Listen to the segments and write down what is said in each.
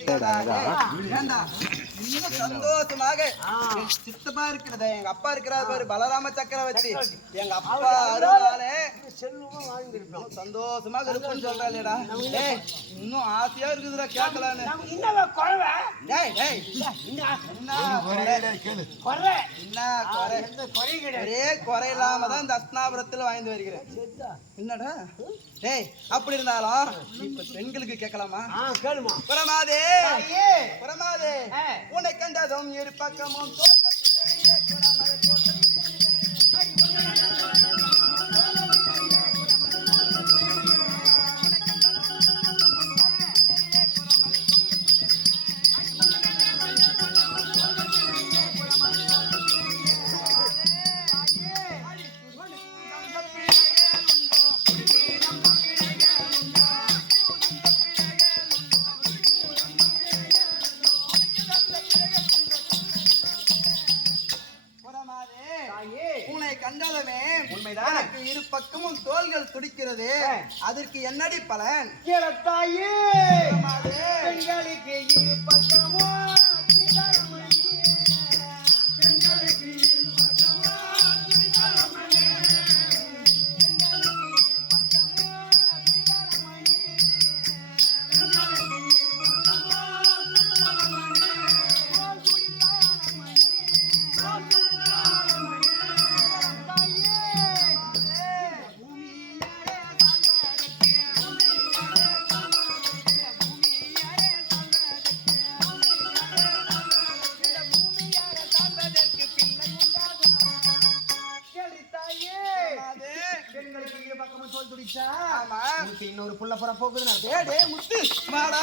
இன்னும் சந்தோஷமாக சித்தப்பா இருக்கிறத எங்க அப்பா இருக்கிறார் பாரு பலராம சக்கரவர்த்தி எங்க அப்பா அருளாலே செல்வமும் வாழ்ந்திருக்கோம். சந்தோஷமாக இருக்குன்னு சொல்றாளேடா. இன்னும் ஆசையா இருக்குதுடா கேட்கலான்னு. ஒரே குறை இல்லாம தான் இந்த அஸ்னாபுரத்துல வாய்ந்து வருகிறேன். என்னடா டேய் அப்படி இருந்தாலும் இப்ப பெண்களுக்கு கேட்கலாமா? கேளுமா. புறமாதே புறமாதே உன்னை கண்டதும் இரு பக்கமும் கண்டதுமே உண்மைதான். இரு பக்கமும் தோள்கள் துடிக்கிறது. அதற்கு என்னடி பலன்? தாயே பெண்களுக்கு இரு பக்கமும் இன்னொரு புள்ள புற போகுது. முத்து மாடா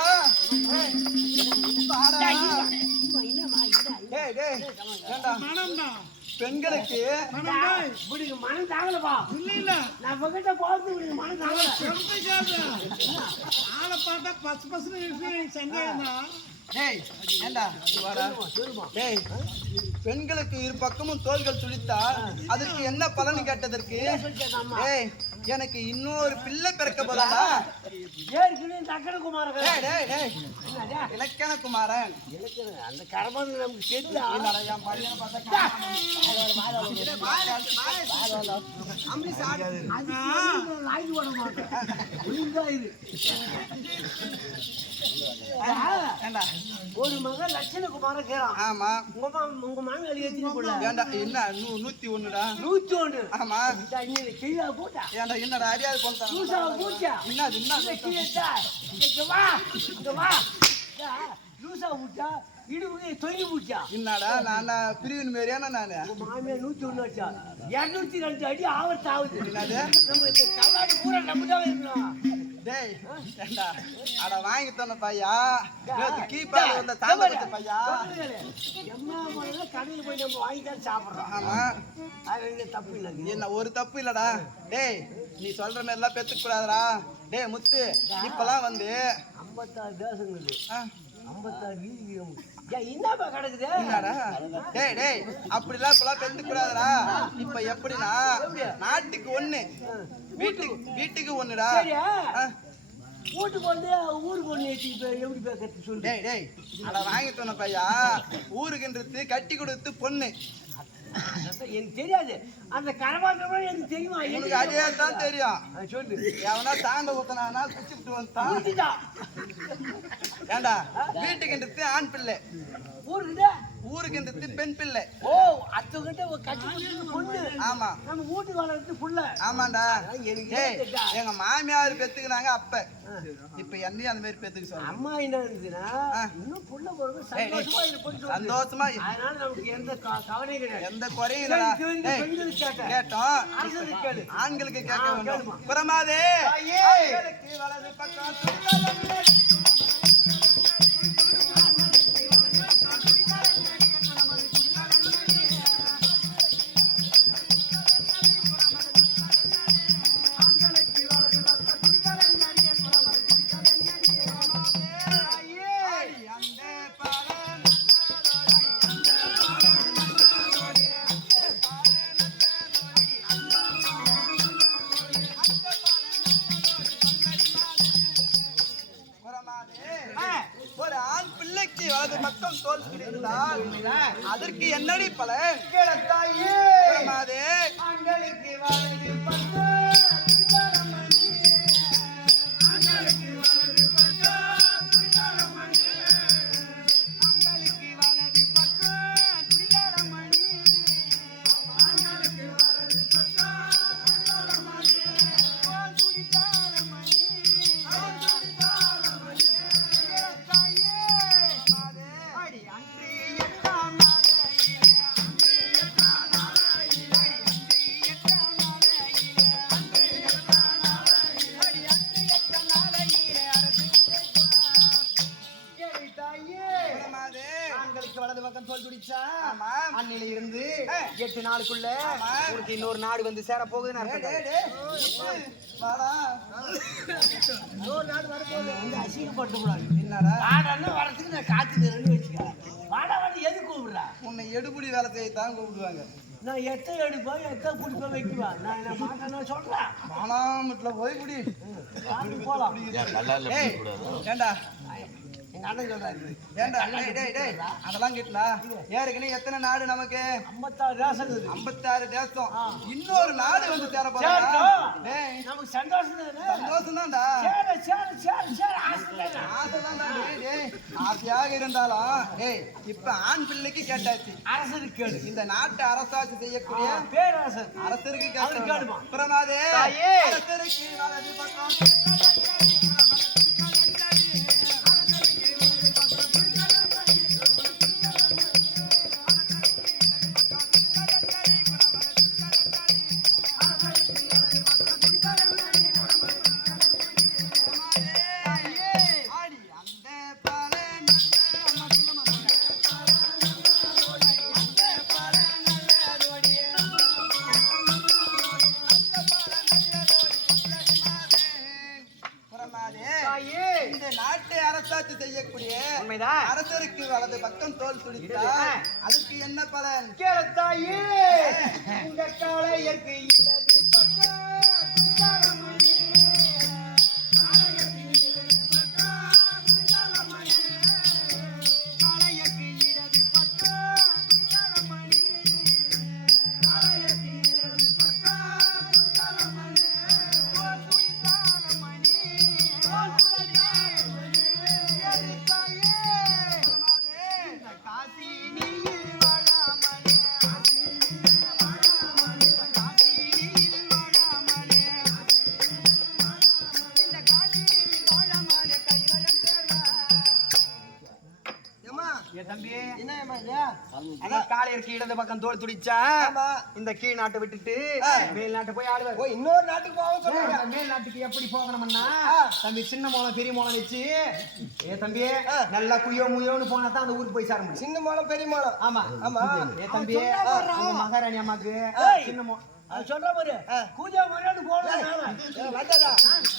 பெண்களுக்கு மனம் தாங்கலப்பா. இல்ல நான் பக்கத்துல போறது மனம் தாங்கல. ஆளை பார்த்தா பசு பசு சந்தேகம். பெண்களுக்கு இரு பக்கமும் தோள்கள் துடித்தால் அதற்கு என்ன பலன் கேட்டதற்கு எனக்கு இன்னொரு பிள்ளை பிறக்க போதா? இலக்கண குமாரன் அந்த கரமன் நமக்கு தெரியுது. ஒரு மகன் லட்சணகுமார கேறான். ஆமா உங்க மகன் எழுதி என்ன 101டா? 101. ஆமா கீழே போட்டா என்னடா அறியாது போட்டா என்னது என்னடா நான் பிரிவின் மாரியான நானு மாமியா 101 வச்சா 202 அடி ஆவர்த்து ஆகுது. நமக்கு கல்லாடி பூரா நம்பதான் இருக்கணும். டேய் ஏண்டா அட வாங்கி தன பையா கீப்பால வந்த தாமரை பையா எம்மா மொதல்ல கடையில் போய் நம்ம வாங்கி தான் சாப்பிடுறோம். ஆமா அது தப்பு இல்லை. என்ன ஒரு தப்பு இல்லடா. டேய் நீ சொல்ற மாதிரி எல்லாம் பேச கூடாதுடா. டேய் முத்து இப்பெல்லாம் வந்து 56 தேசங்கள் 56 வீதி என்னப்பா கிடக்குது. டேய் டேய் அப்படிலாம் இப்பெல்லாம் பேச கூடாதுடா. இப்ப எப்படின்னா நாட்டுக்கு ஒண்ணு வீட்டுக்கு ஒண்ணுடா. வீட்டுக்கு வந்து ஊருக்கு ஒண்ணு எப்படி பேசுறது சொல்லு. டேய் டேய் அட வாங்கி தோண பையா ஊருக்குன்றது கட்டி கொடுத்து பொண்ணு எனக்கு தெரியாது. அந்த கரவாசம் எனக்கு தெரியுமா? எனக்கு அதே தான் தெரியும். சொல்லு. எவனா தாண்ட ஊத்தனா குச்சிட்டு வந்துட்டான். ஏண்டா வீட்டுக்குன்றது ஆண் பிள்ளை, ஊருக்குன்றது பெண் பிள்ளை. ஓ அத்தகிட்ட கட்டி பொண்ணு. ஆமா நம்ம வீட்டுக்கு வளர்த்து புள்ள. ஆமாண்டா. எங்க மாமியார் பெத்துக்குனாங்க அப்ப. இப்ப என்னையும் அந்த மாதிரி பெத்துக்க சொல்ல. அம்மா என்ன இருந்துச்சுன்னா இன்னும் புள்ள போறது சந்தோஷமா இருப்போம். சந்தோஷமா அதனால நமக்கு எந்த கவலை கிடையாது, எந்த குறையும் இல்லடா. கேட்டோம் ஆண்களுக்கு கேட்க வேண்டும். புறமாதே வலது பக்கம் நாட்டை வலது பக்கம் தோல் துடித்தால் அதற்கு என்னடி பலன்? கேளத்தாயே மாதே ஆண்களுக்கு வலது பக்கம் துடித்தாரமணி ஆண்களுக்கு வலது பக்கம் துடித்தாரமணி ஆண்களுக்கு வலது பக்கம் துடித்தாரமணி ஆண்களுக்கு வலது பக்கம் துடித்தாரமணி தோல் துடித்தாரமணி தோல் துடித்தாரமணி கேளத்தாயே மாதே அடி அன்று எட்டாம் நாளையிலே அன்று எட்டாம் நாளையிலே அன்று எட்டாம் நாளையிலே அன்று எட்டாம் நாளையிலே அடி அன்று எட்டாம் நாளையிலே அரசு கேளத்தாயே மாதே ஆண்களுக்கு வலது பக்கம் தோல் துடிச்சா ஆமாம். அன்னில இருந்து 8 நாளுக்குள்ள ஆமாம். உனக்கு இன்னொரு நாடு வந்து சேர போகுதுன்னு டேய், அர்த்தம். டேய், டேய். வாடா. இன்னொரு நாடு வரப்போகுது வந்து அசிங்கப்படுத்த கூடாது. என்னடா வாடன்னு வரதுக்கு நான் காத்துக்கிறேன்னு வச்சுக்க. வாடா வந்து எது கூப்பிடுறா? உன்னை எடுபடி வேலை செய்யத்தான் கூப்பிடுவாங்க. நான் எத்த எடுப்பேன் எத்த குடிப்பேன் வைக்குவேன். நான் என்ன மாட்டேன்னு சொல்றேன். மானாமட்டில போய் குடி. போலாம். ஏய், ஏண்டா எங்க அண்ணன் சொல்றாரு. ஏண்டா டேய், டேய், டேய். அதெல்லாம் கேட்டலா ஏற்கனவே எத்தனை நாடு நமக்கு? 56 ரேஷன் இருக்குது. 56 தேசம். இன்னொரு நாடு வந்து சேர போறா. சேரட்டும். டேய் நமக்கு சந்தோஷம் தானே? சந்தோஷம் தான்டா. சேர சேர சேர சேர ஆசை தானே? ஆசைதான்டா. டேய், டேய். ஆசையாக இருந்தாலும் ஏய் இப்ப ஆண் பிள்ளைக்கு கேட்டாச்சு. அரசருக்கு கேடு. இந்த நாட்டை அரசாட்சி செய்யக்கூடிய பேரரசர் அரசருக்கு அவருக்கு கேடுமா? பிரமாதே தாயே. அரசருக்கு வலது பக்கம் ஆடி அந்த பால நல்ல அம்மா சொல்லுமா அந்த பால நல்ல ரோடி பிரமாதே தாயே. இந்த நாட்டை அரசாட்சி செய்யக்கூடிய உண்மைதான். அரசருக்கு வலது பக்கம் தோல் துடித்தா அதுக்கு என்ன பலன்? கேளத்தாயே இந்த காளையருக்கு இடது பக்கம் துண்டாரமணி காளையருக்கு இடது பக்கம் துண்டாரமணி காளையருக்கு இடது பக்கம் துண்டாரமணி காளையருக்கு இடது பக்கம் துண்டாரமணி தோல் துடித்தாரமணி தோல் துடித்தாரமணி கேளத்தாயே பிரமாதே காசி நீயில் வாழாமலே இடது பக்கம் தோல் துடிச்சா இந்த கீழ் நாட்டை விட்டுட்டு மேல் நாட்டை போய் ஆடுவார். இன்னொரு நாட்டுக்கு போவோம் சொல்லுங்க. மேல் நாட்டுக்கு எப்படி போகணும்னா தம்பி சின்ன மோளம் பெரிய மோளம் வச்சு தம்பி நல்லா குய்யோ முய்யோன்னு போனா தான் அந்த ஊருக்கு போய் சேர முடியும். சின்ன மாலம் பெரிய மாலம். ஆமா ஆமா தம்பி உங்க மகாராணி அம்மாக்கு சின்ன மோ சொல்ற பாரு பூஜா முறையான்னு போகணும். வந்தாடா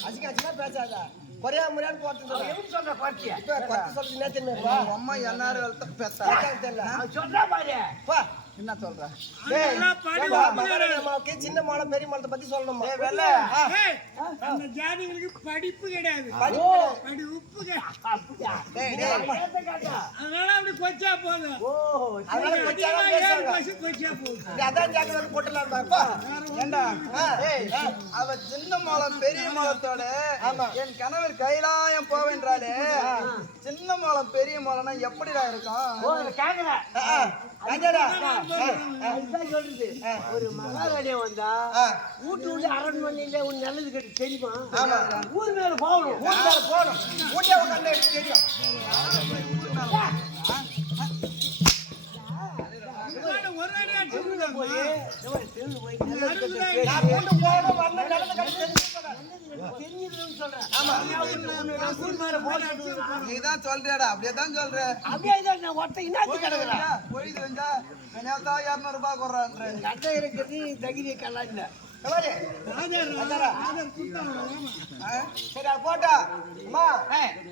அசிங்க அசிங்கமா பேசாத. கொரியா முறையான்னு போட்டு எப்படி சொல்ற பாட்டியா சொல்றீங்க தெரியுமா? அம்மா எல்லாரும் பேசா தெரியல. சொல்ற பாரு என்ன சொல்ற? அம்மாவுக்கு சின்ன மோளம் பெரிய மோளத்தை பத்தி சொல்லணுமா? அந்த ஜாதிகளுக்கு படிப்பு கிடையாது படி உப்பு அதனால அப்படி கொச்சா போதும் அதனால கொச்சாதான் பேசுறாங்க. கொச்சா போதும் அதான் ஜாக்கிரதை போட்டுலாம்ப்பா. ஏண்டா அவ சின்ன மாலம் பெரிய மாலத்தோட என் கணவர் கைலாயம் போவென்றாலே சின்ன மாலம் பெரிய மாலம்னா எப்படிடா இருக்கும்? ஒரு மகாராணியா வந்தா வீட்டு உள்ள அரண்மனையில ஒரு நல்லது கட்டு தெரியுமா? ஊர் மேல போகணும். ஊர் மேல போகணும். ஊட்டியா உட்காந்து தெரியும். ஒரு அடி அடிச்சு போய் நல்லது கட்டு தெரிஞ்சிருக்குன்னு சொல்றேன். ஊர் மேல போகணும். நீதான் சொல்றியாடா? அப்படியேதான் சொல்ற. அப்படியே நான் ஒருத்த இன்னாச்சு கிடக்குறேன். பொழுது வந்தா கன்னியாத்தா 200 ரூபாய் கொடுறான்ற. கட்டை இருக்கிறது தகிரிய கல்லா இல்ல. சரி போட்டா அம்மா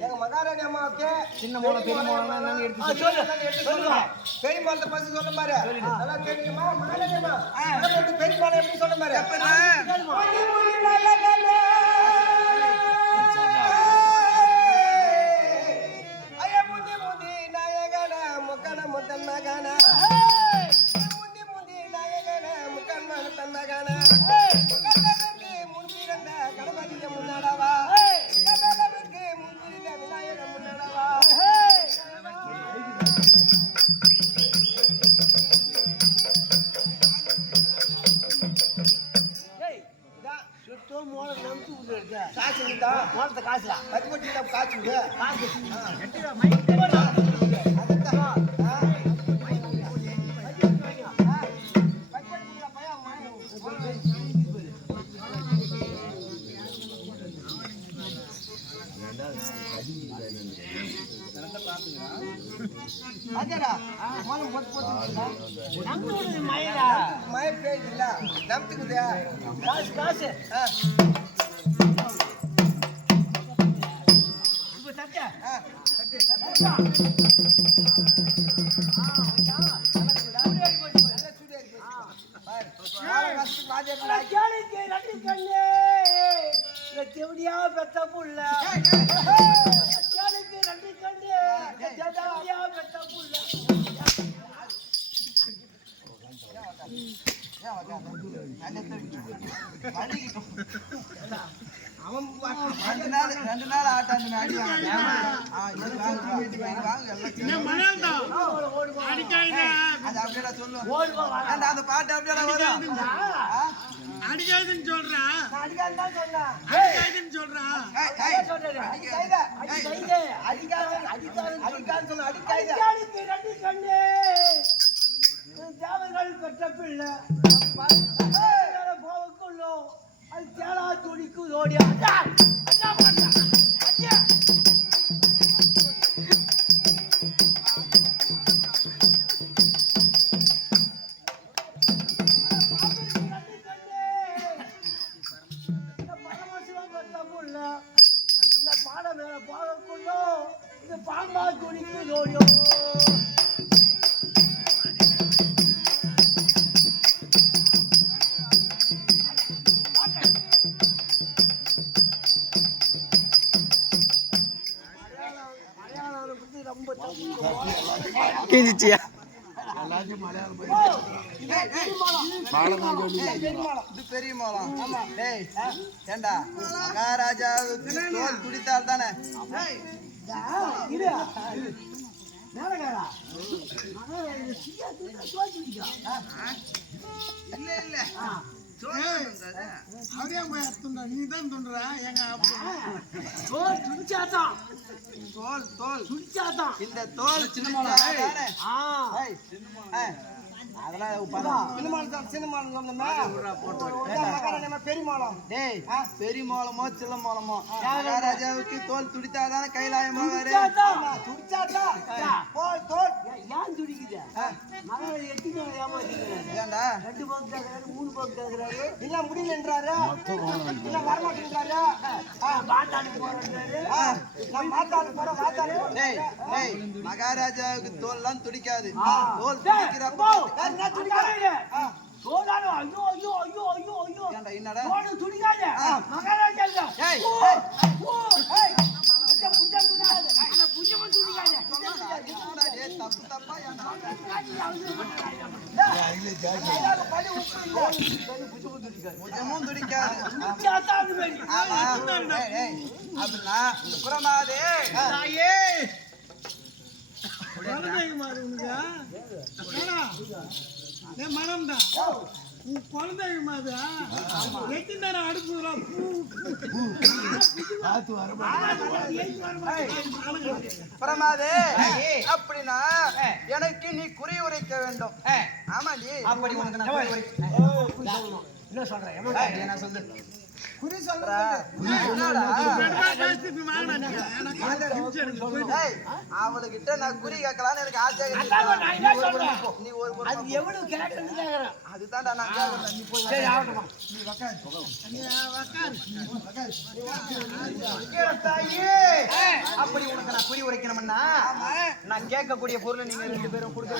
எங்க மகாராணி அம்மாவுக்கு சின்ன மோளம் பெரிய மோளம் எடுத்து சொல்லுங்க. பெரிய மாலத்தை பத்தி சொல்ல பாரு. நல்லா கேளுங்கம்மா. மகாராணி அம்மா பெரிய மாலம் எப்படி சொல்ல பாரு. ஐயா முந்தி முந்தி நான் தான் போனத காசுடா பத்திப்பட்டில காசு விடு காசு அஜரா மாலம் போட்டு நம்புறது மயடா மய பேயில்ல நம்பிக்குதே காசு காசு இப்ப தட்ட தேவடியா பெத்த புள்ள நன்றி கண்டு தேவடியா பெத்த புள்ள அவன் 2 நாள் ஆட்டாந்து அடி அந்த பாட்டு அப்படியே அடிக்காதுன்னு சொல்றா அடிக்காதுன்னு சொன்னா அடிக்காதுன்னு சொல்றா தேவர்கள் பெற்ற பிள்ளை போவக்குள்ளோ அது தேலா துடிக்கு ஓடியா இந்த பாட மேல போவக்குள்ளோ இது பாம்பா துடிக்கு ஓடியோ கிஞ்சிச்சியா இது பெரிய மாலம் டேய் ஏண்டா மகாராஜாவுக்கு தோல் குடித்தால் தானே இல்ல இல்ல அவரே போய் துண்டா நீ தான் துண்டுறா எங்க தோல் துடிச்சாதான் தோல் தோல் துடிச்சாதான் இந்த தோல் சின்ன அதெல்லாம் பெரிய மாலமோ சின்ன மாலமோ மகாராஜாவுக்கு தோல் துடித்தாதானே கைலாயம் போவாரு ஏண்டா 2 போக்கு கேக்குறாரு 3 போக்கு கேக்குறாரு இல்ல முடியலன்றாரு இல்ல வரமாட்டேன்றாரு மாத்தாடு போறாரு மாத்தாடு போற மாத்தாடு டேய் டேய் மகாராஜாவுக்கு தோல்லாம் துடிக்காது தோல் துடிக்கிறப்போ என்ன துடிக்காதே தோலானோ ஐயோ ஐயோ ஐயோ ஐயோ ஐயோ ஏண்டா என்னடா தோடு துடிக்காதே மகாராஜா ஏய் ஏய் புஜ துடிக்காதே அட புஜ துடிக்காதே தப்பு தப்பா ஏண்டா புஜமும் துடிக்காது அப்படின்னா புறமாதே தாயே குழந்தைங்க உனக்கு மனம்தான் உன் குழந்தைங்க மாதிரி எத்தனை நேரம் அடுப்புறா பிரமாதே அப்படின்னா எனக்கு நீ குறி உரைக்க வேண்டும் ஆமாடி அப்படி உனக்கு நான் குறி உரைக்க என்ன சொல்றேன் என்ன சொல்லு குறி சொல்ற அவளுகிட்ட நான் குறி கேட்கலான்னு எனக்கு ஆசை நீ ஒரு அது எவ்வளவு கேட்கணும்னு கேக்குறேன் அதுதான்டா நான் கேட்கறேன் நீ போய் சரி ஆகட்டும் அப்படி உனக்கு நான் குறி உரைக்கணும்னா நான் கேட்கக்கூடிய பொருளை நீங்க 2 பேரும் கொடுக்க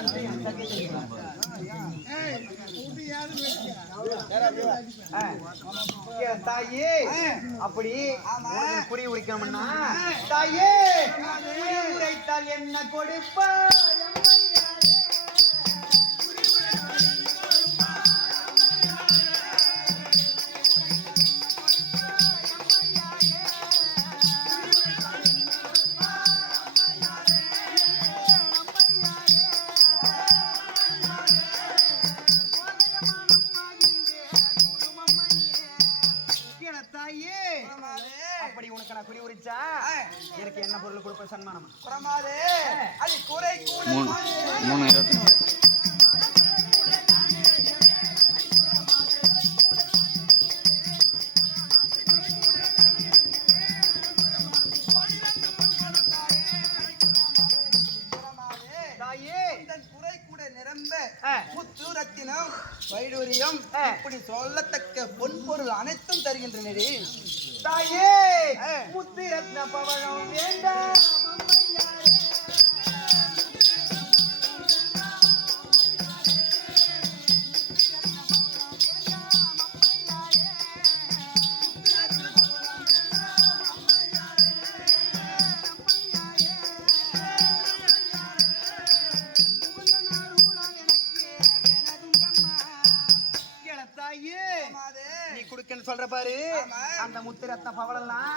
தாயே அப்படி குறி உரைக்கணும்னா தாயே குறி உரைத்தால் என்ன கொடுப்பா அப்படி கொடுப்ப சன்மானம். பிரமாதே அது குறை கூட 3:25. முத்து ரத்தினம் வைடூரியம் இப்படி சொல்லத்தக்க பொன்பொருள் அனைத்தும் தருகின்றனரே தாயே முத்து ரத்ன பவழம் வேண்டாம் சொல்ற பாரு. அந்த முத்திரத்த பவளெல்லாம்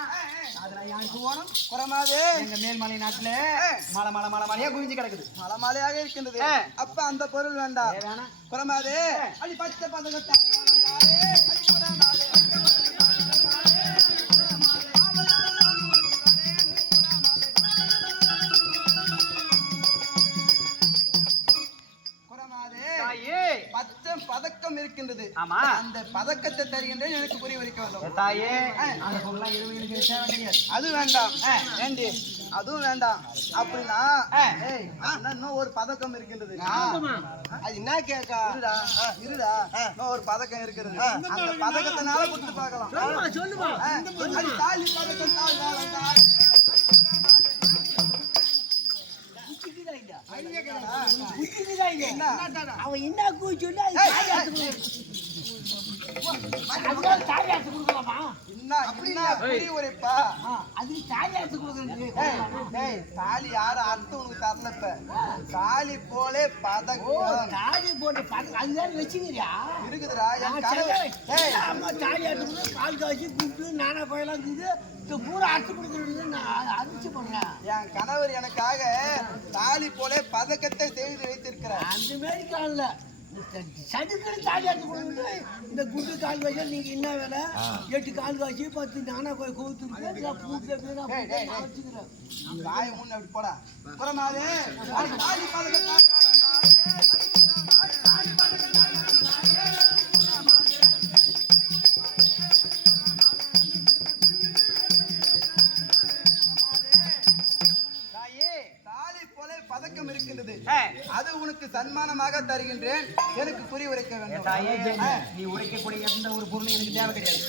அதெல்லாம் யாருக்கு ஓணும்? குறமாதே எங்க மேல்மலை நாட்டுல மலை மலை மலை மலையா குவிஞ்சு கிடக்குது. மலை மலையாக இருக்கின்றது. அப்ப அந்த பொருள் வேண்டாம். குறமாதே அடி பச்சை பதகத்தாய் பதக்கம் இருக்கின்றது. அந்த பதக்கத்தை தருகின்றேன் எனக்கு புரிய வைக்க வேண்டும். அது வேண்டாம் ஏண்டி அதுவும் வேண்டாம் அப்படின்னா இன்னும் ஒரு பதக்கம் இருக்கின்றது. அது என்ன கேக்கா? இருடா இன்னும் ஒரு பதக்கம் இருக்கிறது. அந்த பதக்கத்தினால கொடுத்து பார்க்கலாம். தாலி பதக்கம் அவன் என்ன கூ சொல்லி தாலி யாரும் அர்த்தம் உனக்கு தரலப்ப தாலி போலே பதக்கம் தாலி போட்டு அதுதான் வச்சுக்கிறியா இருக்குதுடா. தாலி அறுத்து கால் காய்ச்சி கூப்பிட்டு நானா கோயிலாம் இருக்குது பூரா அறுத்து கொடுக்குறது நான் அரிச்சு பண்றேன். என் கணவர் எனக்காக தாலி போலே பதக்கத்தை செய்து வைத்திருக்கிறார். அந்த மாதிரி காலில் சதுக்கடி தாலி அறுத்து கொடுக்குறது. இந்த குண்டு கால் காய்ச்சா நீங்க என்ன வேலை? 8 கால் காய்ச்சி 10 நானா கோயில் கோவித்துருக்கேன் பூட்டு வச்சுக்கிறேன். வாய முன்ன அப்படி போடா. புறமாதே தாலி பதக்கம் பதக்கம் இருக்கின்றது. அது உனக்கு சன்மானமாக தருகின்றேன். எனக்கு புரிய உரைக்க வேண்டும். நீ உரைக்கக்கூடிய எந்த ஒரு பொருளும் எனக்கு தேவை கிடையாது.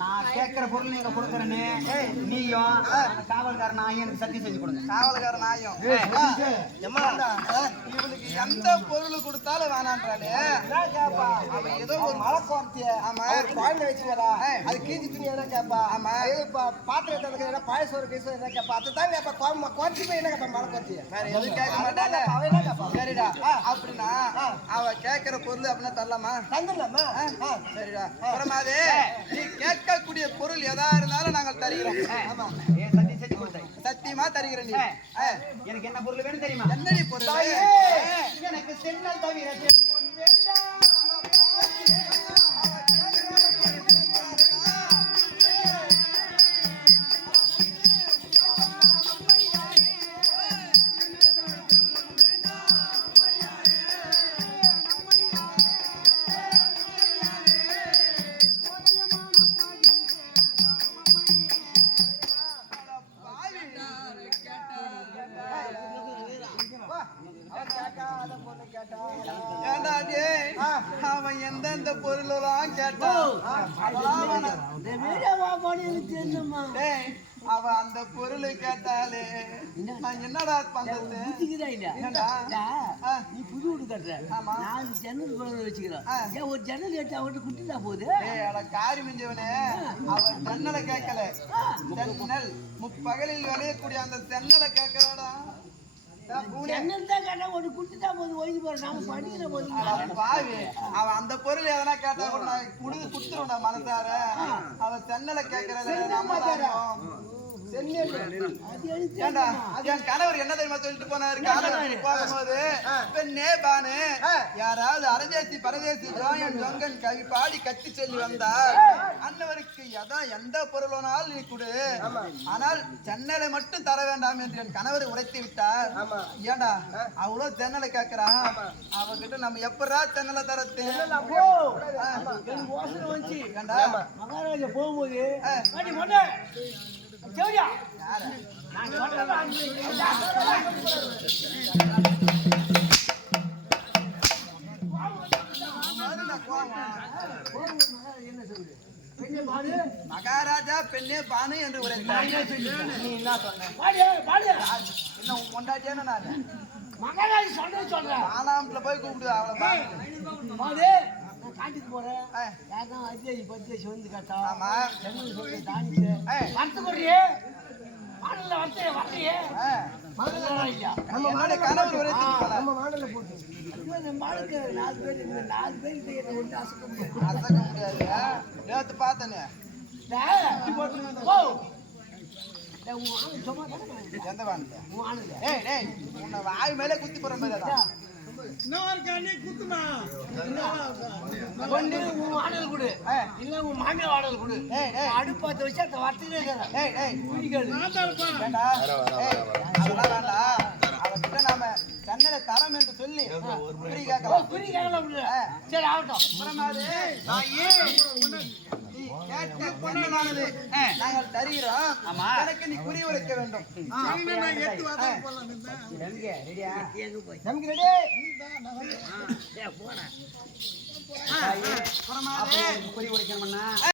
நான் கேட்கிற பொருள் நீங்க கொடுக்குறேன்னு நீயும் காவல்காரன் நாயும் எனக்கு சத்தியம் செஞ்சு கொடுங்க. காவல்காரன் நாயும் இவனுக்கு எந்த பொருள் கொடுத்தாலும் வேணான்றாலே. அவன் ஏதோ ஒரு மழை கோர்த்திய குழந்தை வச்சுக்கிறா அது கீஞ்சி துணி எதனா கேட்பா. ஆமா பாத்திரம் பாயசோறு கேசு எதனா கேட்பா. அதுதான் கேட்பா. குறைச்சி போய் என்ன கேட்பா மழை கோர்த்திய எதுவும் கேட்க மாட்டாங்க. சரிடா அப்படின்னா அவ கேட்கிற பொருள் அப்படின்னா தரலாமா? தந்துடலாமா? சரிடா. அப்புறமாதே நீ கேட்கக்கூடிய பொருள் எதா இருந்தாலும் நாங்கள் தருகிறோம். ஆமா சத்தியமா தருகிறேன். நீ எனக்கு என்ன பொருள் வேணும் தெரியுமா? என்னடி பொருள்? எனக்கு சென்னல் தவிர அவன் எந்தெந்த பொருளெல்லாம் கேட்டான் அவ அந்த பொருளை கேட்டாலே நான் என்னடா பண்றது? நீ புது வீடு கட்டுற. நான் ஜன்னல் வச்சுக்கிறேன். ஒரு ஜன்னல் எடுத்து அவன்கிட்ட குட்டிதான் போகுது. காரி மிஞ்சவனே அவன் ஜன்னலை கேட்கல. ஜன்னல் முப்பகலில் விளையக்கூடிய அந்த ஜன்னலை கேட்கறாடா. அவன் அந்த பொருள் எதனா கேட்டா குடுத்துருவா மனசார. அவன் சென்னல கேட்கறது அது எனக்கு ஏண்டா தெரியுமா? என் கணவர் என்ன தெரியுமா சொல்லிட்டு போனாரு காலையில போகும்போது பெண்ணே பானு யாராவது அரதேசி பரதேசி ஜோயன் ஜொங்கன் கவி பாடி கட்டி சொல்லி வந்தார் அன்னவருக்கு எந்த பொருளானாலும் நீ கொடு ஆனால் ஜன்னலை மட்டும் தர வேண்டாம் என்று என் கணவர் உரைத்து விட்டார் ஏண்டா அவ்வளவு தென்னலை கேட்கிறான் அவகிட்ட நம்ம எப்படா தென்னலை தரத்து அப்போ எனக்கு யோசனை வந்துச்சு. ஏண்டா மகாராஜா போகும்போது பாட்டி மொட்டை தேவையா யாரு நான் சொல்றேன் மறுநாள் கோவம். என்ன சொல்லுது பெண்ணே பாடு மகாராஜா பெண்ணே பானு என்று உரைத்தார் நீ என்ன சொன்ன பாடு பாடு என்ன உன் பொண்டாட்டியான நான் மகாராஜா சொல்றது சொல்றேன் ஆனாம்ல போய் கூப்பிடு அவளை பாரு. பாடு நான் காட்டுக்கு போறேன் யாருன்னா அத்தியாயி பத்தியாசி வந்து கேட்டா ஆமா சென்னை சொல்லி தானிச்சு வரத்து கொடுறியே மாடல்ல வரத்தையே வரலையே மகாராஜா இல்லையா என்னுடைய கணவர் உரைத்து போனார். மாடல்ல போட்டு நம்ம ஆளுக்கு 4 பேர் இந்த 4 பேருக்கு என்ன ஒன்று அசக்க முடியாது அசக்க முடியாது நேத்து பார்த்தனே ஓ உன் ஆளு சும்மா தானே எந்த வாங்க உன் ஆளுங்க ஏய் டேய் உன்னை வாய் மேலே குத்தி போற மாதிரி இன்னொரு கண்ணி குத்துமா கொண்டு உன் ஆடல் கொடு இல்ல உன் மாமியார் ஆடல் கொடு அடுப்பாத்த வச்சு அந்த வர்த்தகே டேய் டேய் குடிக்காது வேண்டா ஏய் அதெல்லாம் வேண்டாம் அவகிட்ட நாம சென்னையில தரம் என்று சொல்லி குறி கேட்கலாம் குறி கேட்கலாம் சரி ஆகட்டும் அப்புறமாவது கேட்ட பொண்ணானது நாங்கள் தருகிறோம் எனக்கு நீ குறி உரைக்க வேண்டும் எட்டு வாரம் போலாம் நமக்கு ரெடி போன அப்புறமாவது குறி உரைக்கணும்னா